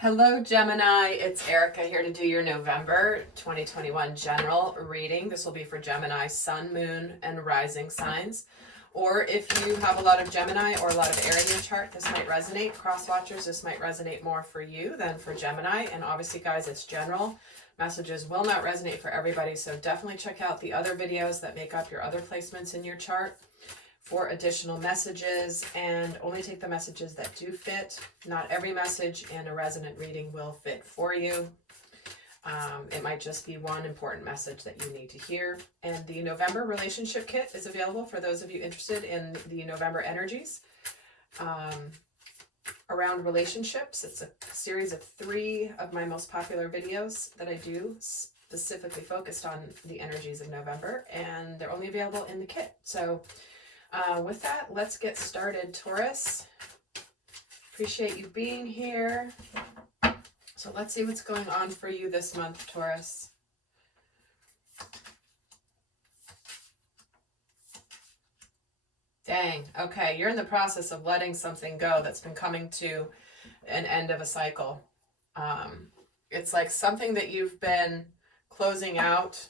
Hello, Gemini. It's Erica here to do your November 2021 general reading. This will be for Gemini, Sun, Moon, and Rising signs. Or if you have a lot of Gemini or a lot of air in your chart, this might resonate. Cross watchers, this might resonate more for you than for Gemini. And obviously, guys, it's general. Messages will not resonate for everybody, so definitely check out the other videos that make up your other placements in your chart for additional messages, and only take the messages that do fit. Not every message in a resonant reading will fit for you. It might just be one important message that you need to hear. And the November relationship kit is available for those of you interested in the November energies around relationships. It's a series of 3 of my most popular videos that I do specifically focused on the energies of November, and they're only available in the kit. So with that, let's get started, Taurus. Appreciate you being here. So let's see what's going on for you this month, Taurus. Dang, okay, you're in the process of letting something go that's been coming to an end of a cycle. It's like something that you've been closing out.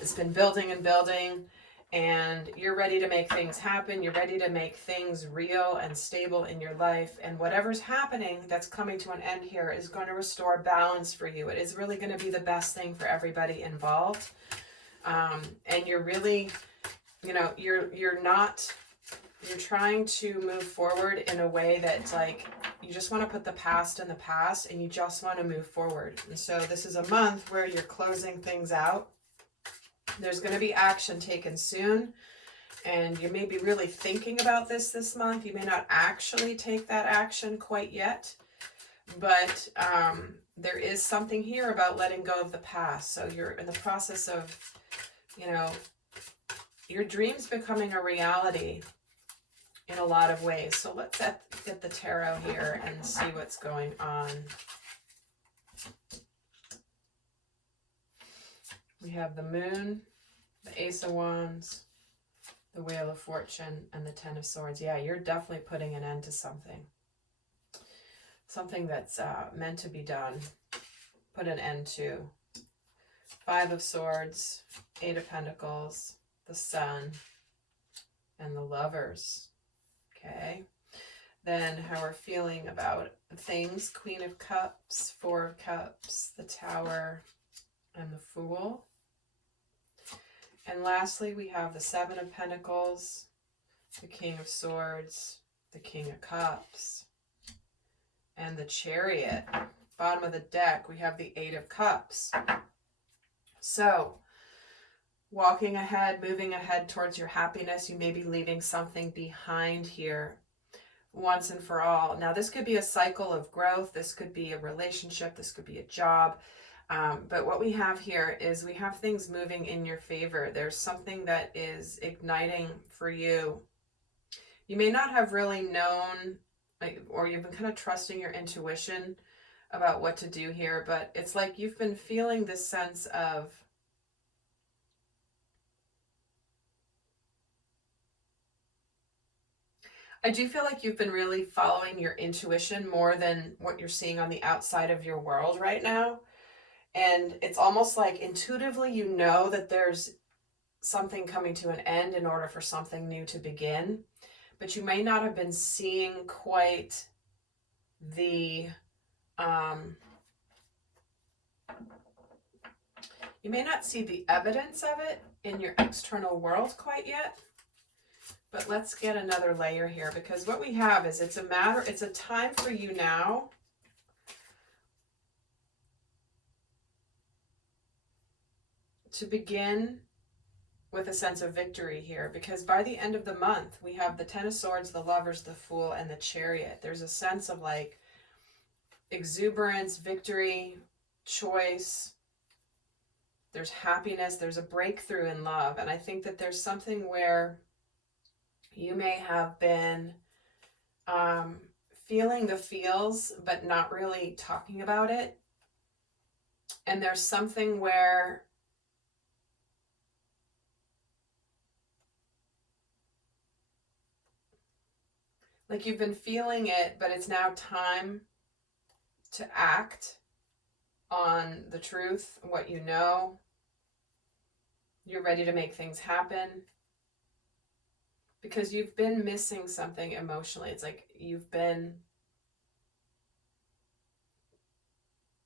It's been building and building. And you're ready to make things happen. You're ready to make things real and stable in your life. And whatever's happening that's coming to an end here is going to restore balance for you. It is really going to be the best thing for everybody involved. And you're really, you're trying to move forward in a way that's like, you just want to put the past in the past and you just want to move forward. And so this is a month where you're closing things out. There's going to be action taken soon, and you may be really thinking about this month. You may not actually take that action quite yet, but there is something here about letting go of the past. So you're in the process of, your dreams becoming a reality in a lot of ways. So let's get the tarot here and see what's going on. We have the Moon, the Ace of Wands, the Wheel of Fortune, and the Ten of Swords. Yeah, you're definitely putting an end to something. Something that's meant to be done. Put an end to. 5 of Swords, 8 of Pentacles, the Sun, and the Lovers. Okay. Then how we're feeling about things. Queen of Cups, 4 of Cups, the Tower, and the Fool. And lastly, we have the 7 of Pentacles, the King of Swords, the King of Cups, and the Chariot. Bottom of the deck, we have the 8 of Cups. So, walking ahead, moving ahead towards your happiness, you may be leaving something behind here once and for all. Now, this could be a cycle of growth. This could be a relationship. This could be a job. But what we have here is we have things moving in your favor. There's something that is igniting for you. You may not have really known, or you've been kind of trusting your intuition about what to do here, but it's like you've been feeling this sense of I do feel like you've been really following your intuition more than what you're seeing on the outside of your world right now. And it's almost like intuitively you know that there's something coming to an end in order for something new to begin. But you may not have been seeing quite the... you may not see the evidence of it in your external world quite yet. But let's get another layer here, because what we have is it's a time for you now to begin with a sense of victory here, because by the end of the month, we have the 10 of Swords, the Lovers, the Fool, and the Chariot. There's a sense of like exuberance, victory, choice. There's happiness. There's a breakthrough in love. And I think that there's something where you may have been feeling the feels, but not really talking about it. And there's something where like you've been feeling it, but it's now time to act on the truth, what you know. You're ready to make things happen. Because you've been missing something emotionally. It's like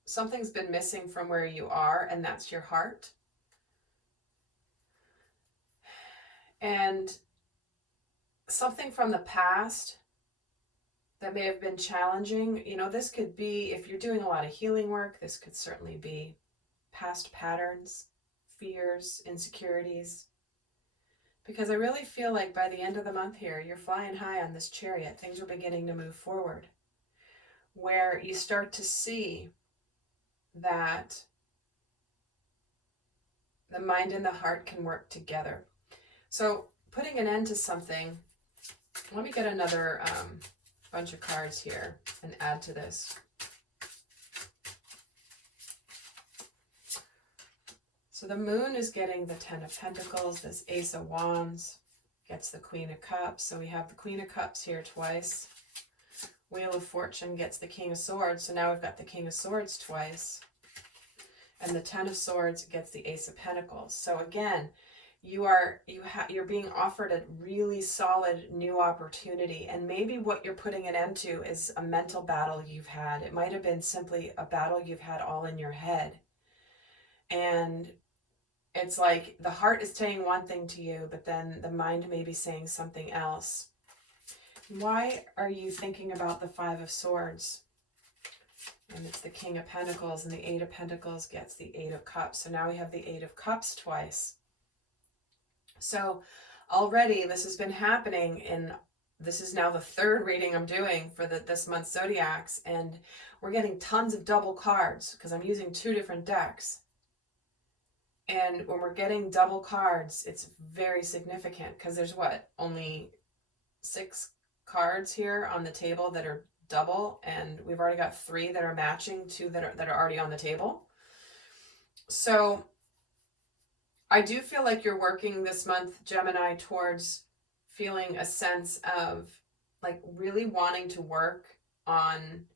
something's been missing from where you are, and that's your heart. And something from the past that may have been challenging, you know, this could be, if you're doing a lot of healing work, this could certainly be past patterns, fears, insecurities. Because I really feel like by the end of the month here, you're flying high on this chariot. Things are beginning to move forward. Where you start to see that the mind and the heart can work together. So putting an end to something, let me get another bunch of cards here and add to this. So the moon is getting the 10 of Pentacles, this Ace of Wands gets the Queen of Cups. So we have the Queen of Cups here twice. Wheel of Fortune gets the King of Swords. So now we've got the King of Swords twice. And the 10 of Swords gets the Ace of Pentacles. So again, you're being offered a really solid new opportunity. And maybe what you're putting an end to is a mental battle you've had. It might have been simply a battle you've had all in your head. And it's like the heart is saying one thing to you, but then the mind may be saying something else. Why are you thinking about the 5 of Swords? And it's the King of Pentacles, and the 8 of Pentacles gets the 8 of Cups. So now we have the 8 of Cups twice. So already this has been happening, and this is now the 3rd reading I'm doing for this month's Zodiacs, and we're getting tons of double cards because I'm using 2 different decks. And when we're getting double cards, it's very significant because there's only 6 cards here on the table that are double, and we've already got 3 that are matching, 2 that are already on the table. So I do feel like you're working this month, Gemini, towards feeling a sense of like really wanting to work on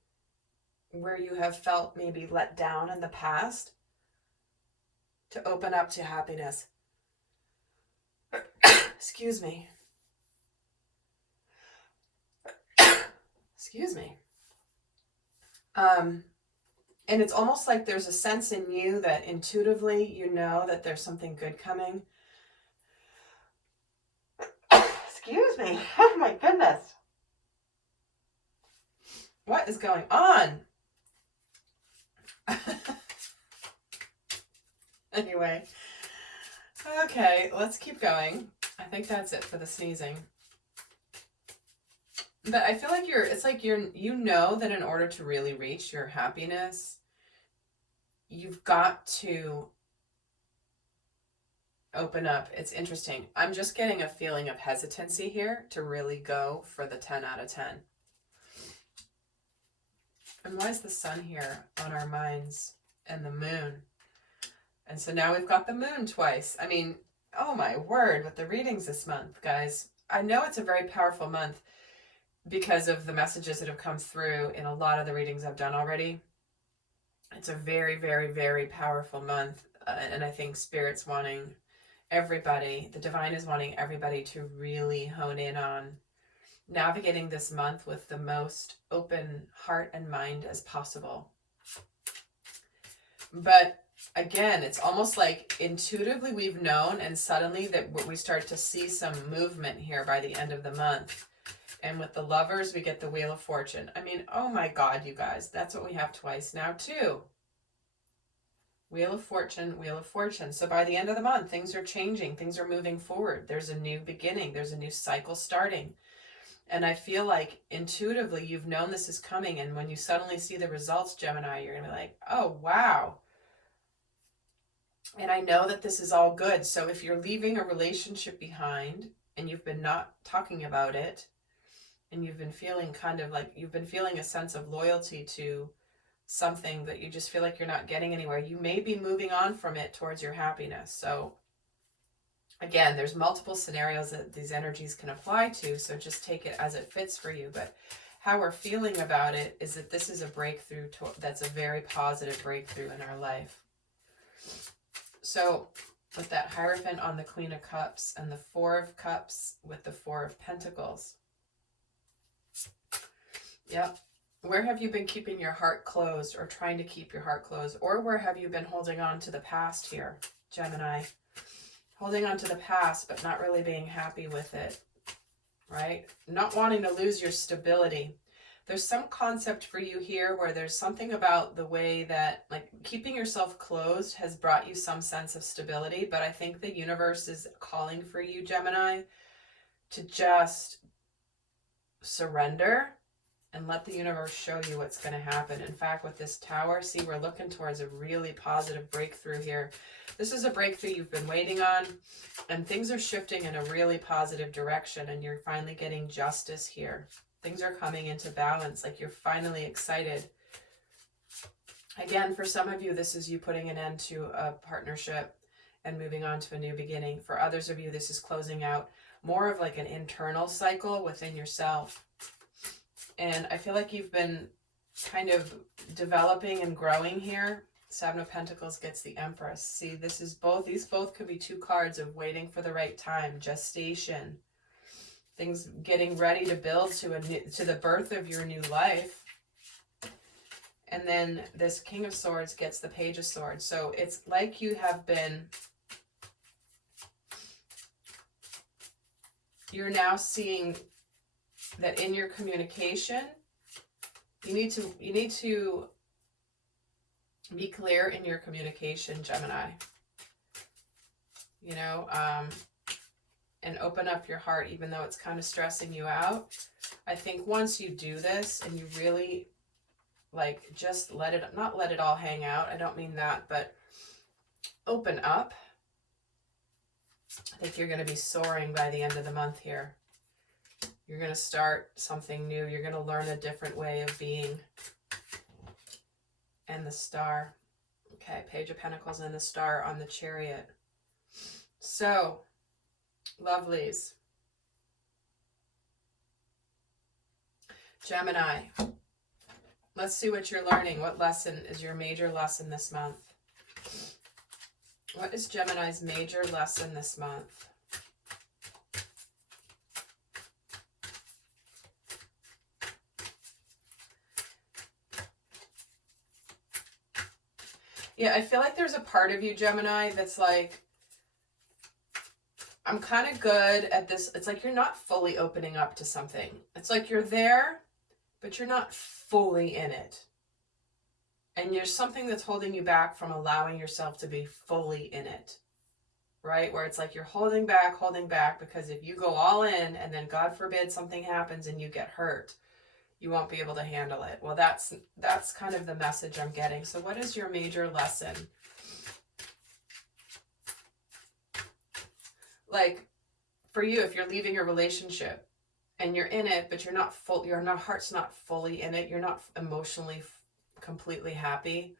where you have felt maybe let down in the past, to open up to happiness. Excuse me. Excuse me. And it's almost like there's a sense in you that intuitively you know that there's something good coming. Excuse me. Oh my goodness. What is going on? Anyway, okay, let's keep going. I think that's it for the sneezing. But I feel like you know that in order to really reach your happiness, you've got to open up. It's interesting. I'm just getting a feeling of hesitancy here to really go for the 10 out of 10. And why is the sun here on our minds and the moon? And so now we've got the moon twice. I mean, oh my word, with the readings this month, guys. I know it's a very powerful month because of the messages that have come through in a lot of the readings I've done already. It's a very, very, very powerful month. And I think Spirit's wanting everybody, the divine is wanting everybody to really hone in on navigating this month with the most open heart and mind as possible. But again, it's almost like intuitively we've known, and suddenly that we start to see some movement here by the end of the month. And with the Lovers, we get the Wheel of Fortune. I mean, oh my God, you guys, that's what we have twice now too. Wheel of Fortune, Wheel of Fortune. So by the end of the month, things are changing. Things are moving forward. There's a new beginning. There's a new cycle starting. And I feel like intuitively you've known this is coming. And when you suddenly see the results, Gemini, you're going to be like, oh, wow. And I know that this is all good. So if you're leaving a relationship behind and you've been not talking about it, and you've been feeling kind of like you've been feeling a sense of loyalty to something that you just feel like you're not getting anywhere, you may be moving on from it towards your happiness. So again, there's multiple scenarios that these energies can apply to, so just take it as it fits for you. But how we're feeling about it is that this is a breakthrough that's a very positive breakthrough in our life. So with that Hierophant on the Queen of Cups and the Four of Cups with the Four of Pentacles. Yep. Where have you been keeping your heart closed or trying to keep your heart closed? Or where have you been holding on to the past here, Gemini? Holding on to the past, but not really being happy with it, right? Not wanting to lose your stability. There's some concept for you here where there's something about the way that, like, keeping yourself closed has brought you some sense of stability, but I think the universe is calling for you, Gemini, to just surrender and let the universe show you what's going to happen. In fact, with this Tower, see, we're looking towards a really positive breakthrough here. This is a breakthrough you've been waiting on, and things are shifting in a really positive direction, and you're finally getting justice here. Things are coming into balance, like you're finally excited. Again, for some of you, this is you putting an end to a partnership and moving on to a new beginning. For others of you, this is closing out more of like an internal cycle within yourself. And I feel like you've been kind of developing and growing here. Seven of Pentacles gets the Empress. See, this is both, these both could be two cards of waiting for the right time, gestation, things getting ready to build to the birth of your new life. And then this King of Swords gets the Page of Swords. So it's like you have been, you're now seeing that in your communication, you need to be clear in your communication, Gemini. You know, and open up your heart, even though it's kind of stressing you out. I think once you do this and you really, like, just not let it all hang out. I don't mean that, but open up. I think you're going to be soaring by the end of the month here. You're going to start something new. You're going to learn a different way of being. And the Star. Okay, Page of Pentacles and the Star on the Chariot. So, lovelies. Gemini. Let's see what you're learning. What lesson is your major lesson this month? What is Gemini's major lesson this month? Yeah, I feel like there's a part of you, Gemini, that's like, I'm kind of good at this. It's like you're not fully opening up to something. It's like you're there, but you're not fully in it. And there's something that's holding you back from allowing yourself to be fully in it, right? Where it's like you're holding back, because if you go all in and then God forbid something happens and you get hurt, you won't be able to handle it. Well, that's kind of the message I'm getting. So what is your major lesson? Like, for you, if you're leaving a relationship and you're in it, but you're not full, your heart's not fully in it, you're not emotionally completely happy,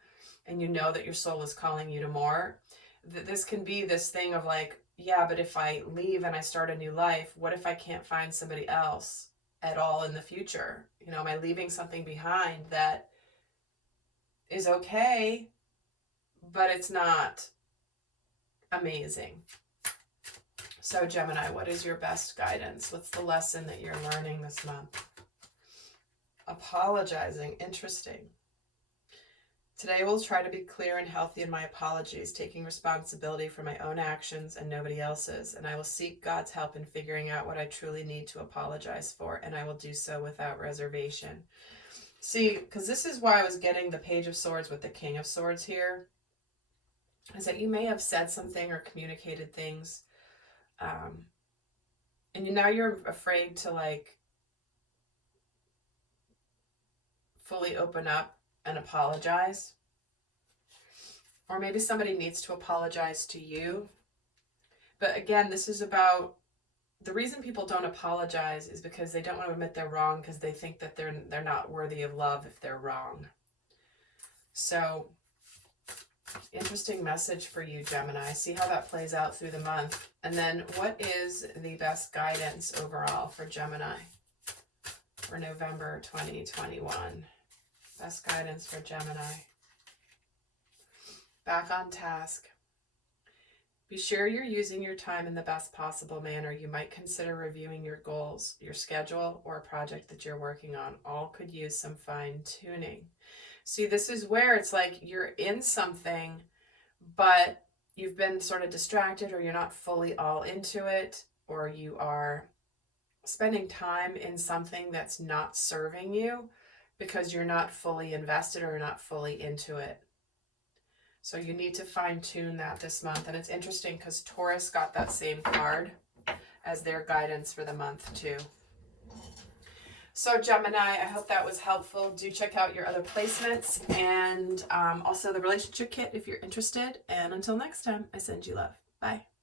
and you know that your soul is calling you to more, this can be this thing of like, yeah, but if I leave and I start a new life, what if I can't find somebody else at all in the future? You know, am I leaving something behind that is okay, but it's not amazing? So Gemini, what is your best guidance? What's the lesson that you're learning this month? Apologizing. Interesting. Today we'll try to be clear and healthy in my apologies, taking responsibility for my own actions and nobody else's, and I will seek God's help in figuring out what I truly need to apologize for, and I will do so without reservation. See, because this is why I was getting the Page of Swords with the King of Swords here, is that you may have said something or communicated things, and now you're afraid to like fully open up and apologize. Or maybe somebody needs to apologize to you. But again, this is about, the reason people don't apologize is because they don't want to admit they're wrong, because they think that they're not worthy of love if they're wrong. So, interesting message for you, Gemini. See how that plays out through the month. And then what is the best guidance overall for Gemini? for November 2021. Best guidance for Gemini. Back on task. Be sure you're using your time in the best possible manner. You might consider reviewing your goals, your schedule, or a project that you're working on. All could use some fine-tuning. See, this is where it's like you're in something, but you've been sort of distracted, or you're not fully all into it, or you are spending time in something that's not serving you because you're not fully invested or not fully into it. So you need to fine-tune that this month. And it's interesting because Taurus got that same card as their guidance for the month too. So Gemini, I hope that was helpful. Do check out your other placements and also the relationship kit if you're interested. And until next time, I send you love. Bye.